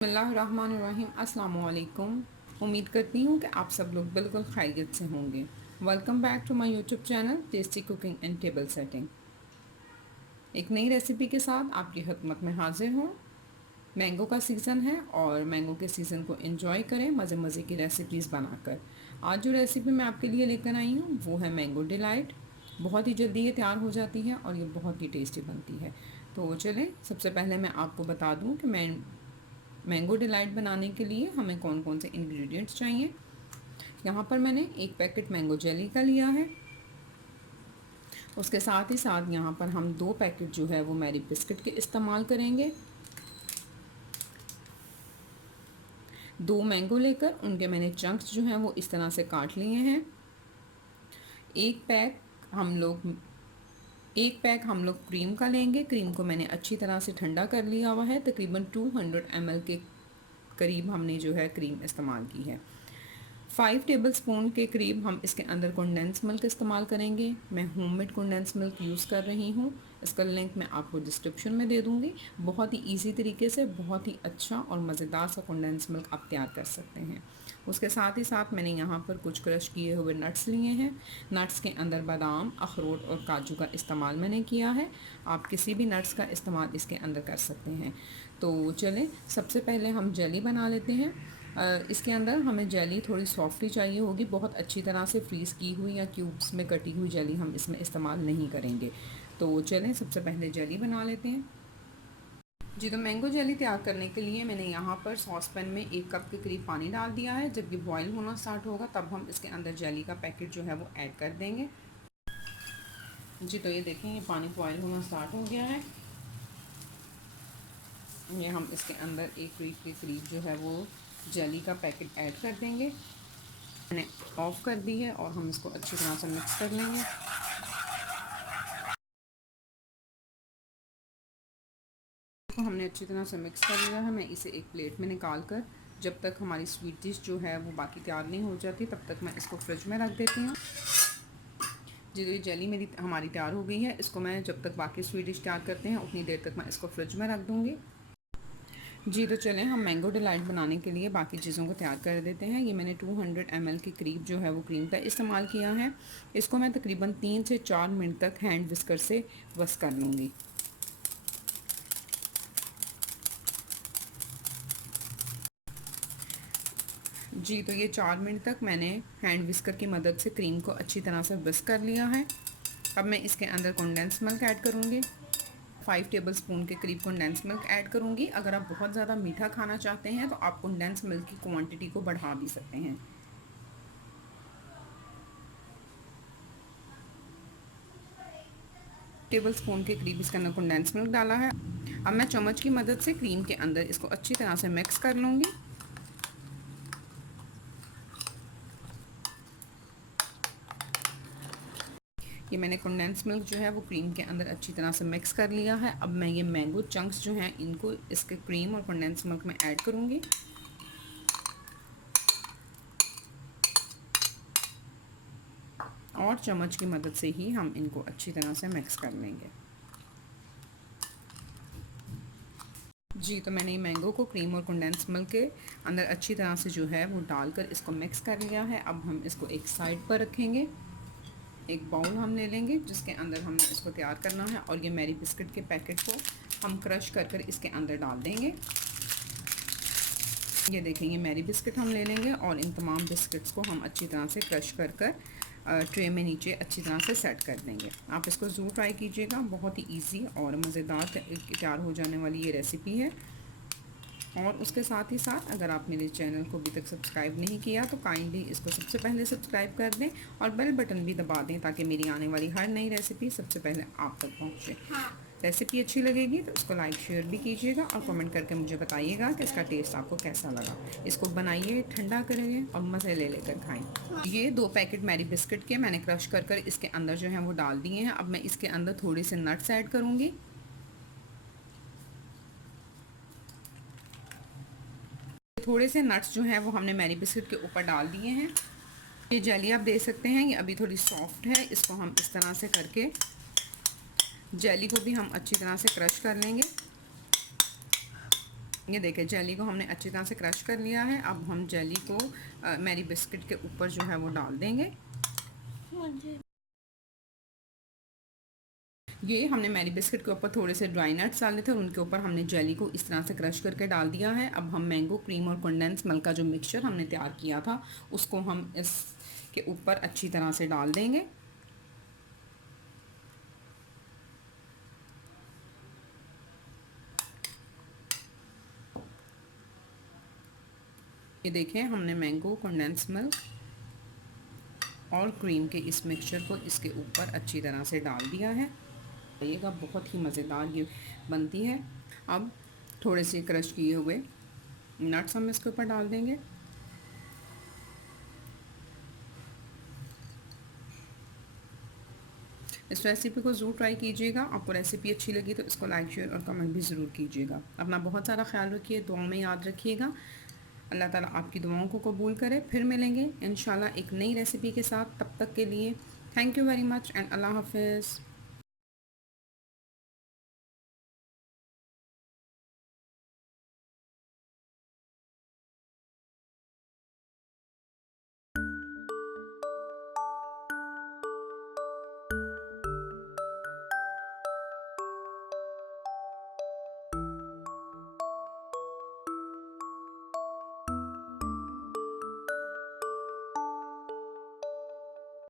बिस्मिल्लाहिर्रहमानिर्रहीम। अस्सलाम वालेकुम। उम्मीद करती हूँ कि आप सब लोग बिल्कुल खैरियत से होंगे। Welcome back to my YouTube channel tasty cooking and table setting. एक नई रेसिपी के साथ आपकी खिदमत में हाजिर हूँ। मैंगो का सीज़न है और मैंगो के सीज़न को एंजॉय करें मज़े मज़े की रेसिपीज़ बनाकर। आज जो रेसिपी मैं आपके लिए लेकर आई हूँ वो है मैंगो डिलाइट। बहुत ही जल्दी ये तैयार हो जाती है और ये बहुत ही टेस्टी बनती है। तो चलें, सबसे पहले मैं आपको बता दूँ कि मैंगो डिलाइट बनाने के लिए हमें कौन कौन से इंग्रेडिएंट्स चाहिए। यहाँ पर मैंने एक पैकेट मैंगो जेली का लिया है। उसके साथ ही साथ यहाँ पर हम 2 पैकेट जो है वो मैरी बिस्किट के इस्तेमाल करेंगे। 2 मैंगो लेकर उनके मैंने चंक्स जो हैं वो इस तरह से काट लिए हैं। एक पैक हम लोग क्रीम का लेंगे। क्रीम को मैंने अच्छी तरह से ठंडा कर लिया हुआ है। तकरीबन 200 ml के करीब हमने जो है क्रीम इस्तेमाल की है। 5 टेबलस्पून के करीब हम इसके अंदर कंडेंस मिल्क इस्तेमाल करेंगे। मैं होममेड कंडेंस मिल्क यूज़ कर रही हूँ। इसका लिंक मैं आपको डिस्क्रिप्शन में दे दूँगी। बहुत ही इजी तरीके से बहुत ही अच्छा और मज़ेदार सा कंडेंस मिल्क आप तैयार कर सकते हैं। उसके साथ ही साथ मैंने यहाँ पर कुछ क्रश किए हुए नट्स लिए हैं। नट्स के अंदर बादाम, अखरोट और काजू का इस्तेमाल मैंने किया है। आप किसी भी नट्स का इस्तेमाल इसके अंदर कर सकते हैं। तो चलें, सबसे पहले हम जेली बना लेते हैं। इसके अंदर हमें जेली थोड़ी सॉफ्ट ही चाहिए होगी। बहुत अच्छी तरह से फ्रीज़ की हुई या क्यूब्स में कटी हुई जेली हम इसमें इस्तेमाल नहीं करेंगे। तो चलें, सबसे पहले जेली बना लेते हैं। जी, तो मैंगो जेली तैयार करने के लिए मैंने यहाँ पर सॉस पैन में 1 कप के करीब पानी डाल दिया है। जब ये बॉयल होना स्टार्ट होगा तब हम इसके अंदर जेली का पैकेट जो है वो ऐड कर देंगे। जी, तो ये देखें, ये पानी बॉयल होना स्टार्ट हो गया है। ये हम इसके अंदर 1 लीटर के करीब जो है वो जेली का पैकेट ऐड कर देंगे। मैंने ऑफ़ कर दी है और हम इसको अच्छी तरह से मिक्स कर लेंगे। तो हमने अच्छी तरह से मिक्स कर लिया है। मैं इसे एक प्लेट में निकाल कर, जब तक हमारी स्वीट डिश जो है वो बाकी तैयार नहीं हो जाती तब तक मैं इसको फ्रिज में रख देती हूँ। जी, तो ये जेली हमारी तैयार हो गई है। इसको मैं जब तक बाकी स्वीट डिश तैयार करते हैं उतनी देर तक मैं इसको फ्रिज में रख दूँगी। जी, तो चलें, हम मैंगो डिलाइट बनाने के लिए बाकी चीज़ों को तैयार कर देते हैं। ये मैंने 200 ml के करीब जो है वो क्रीम का इस्तेमाल किया है। इसको मैं तकरीबन 3 से 4 मिनट तक हैंड विस्कर से विस्क कर लूँगी। जी, तो ये 4 मिनट तक मैंने हैंड विस्कर की मदद से क्रीम को अच्छी तरह से विस्क कर लिया है। अब मैं इसके अंदर कंडेंस मिल्क ऐड करूँगी। 5 टेबलस्पून के करीब कंडेंस मिल्क ऐड करूँगी। अगर आप बहुत ज़्यादा मीठा खाना चाहते हैं तो आप कंडेंस मिल्क की क्वांटिटी को बढ़ा भी सकते हैं। टेबलस्पून के करीब इसके अंदर कंडेंस मिल्क डाला है। अब मैं चम्मच की मदद से क्रीम के अंदर इसको अच्छी तरह से मिक्स कर लूँगी। ये मैंने कंडेंस मिल्क जो है वो क्रीम के अंदर अच्छी तरह से मिक्स कर लिया है। अब मैं ये मैंगो चंक्स जो हैं इनको इसके क्रीम और कंडेंस मिल्क में ऐड करूँगी। और चम्मच की मदद से ही हम इनको अच्छी तरह से मिक्स कर लेंगे। जी, तो मैंने मैंगो को क्रीम और कंडेंस मिल्क के अंदर अच्छी तरह से जो है वो डालकर इसको मिक्स कर लिया है। अब हम इसको एक साइड पर रखेंगे। एक बाउल हम ले लेंगे जिसके अंदर हमने इसको तैयार करना है और ये मैरी बिस्किट के पैकेट को हम क्रश कर कर इसके अंदर डाल देंगे। ये देखें, ये मैरी बिस्किट हम ले लेंगे और इन तमाम बिस्किट्स को हम अच्छी तरह से क्रश कर कर ट्रे में नीचे अच्छी तरह से सेट कर देंगे। आप इसको ज़रूर ट्राई कीजिएगा। बहुत ही इजी और मज़ेदार तैयार हो जाने वाली ये रेसिपी है। और उसके साथ ही साथ अगर आप मेरे चैनल को अभी तक सब्सक्राइब नहीं किया तो काइंडली इसको सबसे पहले सब्सक्राइब कर दें और बेल बटन भी दबा दें ताकि मेरी आने वाली हर नई रेसिपी सबसे पहले आप तक पहुँचे। रेसिपी अच्छी लगेगी तो इसको लाइक शेयर भी कीजिएगा और कमेंट करके मुझे बताइएगा कि इसका टेस्ट आपको कैसा लगा। इसको बनाइए, ठंडा करिए और मज़े ले लेकर खाएं। ये 2 पैकेट मैरी बिस्किट के मैंने क्रश कर कर इसके अंदर जो है वो डाल दिए हैं। अब मैं इसके अंदर थोड़ी से नट्स ऐड करूँगी। थोड़े से नट्स जो हैं वो हमने मैरी बिस्किट के ऊपर डाल दिए हैं। ये जेली आप देख सकते हैं, ये अभी थोड़ी सॉफ्ट है। इसको हम इस तरह से करके जेली को भी हम अच्छी तरह से क्रश कर लेंगे। ये देखिए जेली को हमने अच्छी तरह से क्रश कर लिया है। अब हम जेली को मैरी बिस्किट के ऊपर जो है वो डाल देंगे। ये हमने मैरी बिस्किट के ऊपर थोड़े से ड्राई नट्स डाले थे और उनके ऊपर हमने जेली को इस तरह से क्रश करके डाल दिया है। अब हम मैंगो क्रीम और कंडेंस मिल्क का जो मिक्सचर हमने तैयार किया था उसको हम इसके ऊपर अच्छी तरह से डाल देंगे। ये देखें हमने मैंगो कंडेंस मिल्क और क्रीम के इस मिक्सचर को इसके ऊपर अच्छी तरह से डाल दिया है। खाइएगा, बहुत ही मज़ेदार ये बनती है। अब थोड़े से क्रश किए हुए नट्स हम इसके ऊपर डाल देंगे। इस रेसिपी को ज़रूर ट्राई कीजिएगा। आपको रेसिपी अच्छी लगी तो इसको लाइक शेयर और कमेंट भी ज़रूर कीजिएगा। अपना बहुत सारा ख्याल रखिए, दुआओं में याद रखिएगा। अल्लाह ताला आपकी दुआओं को कबूल करे। फिर मिलेंगे इंशाल्लाह एक नई रेसिपी के साथ। तब तक के लिए thank you very much and अल्लाह हाफिज़।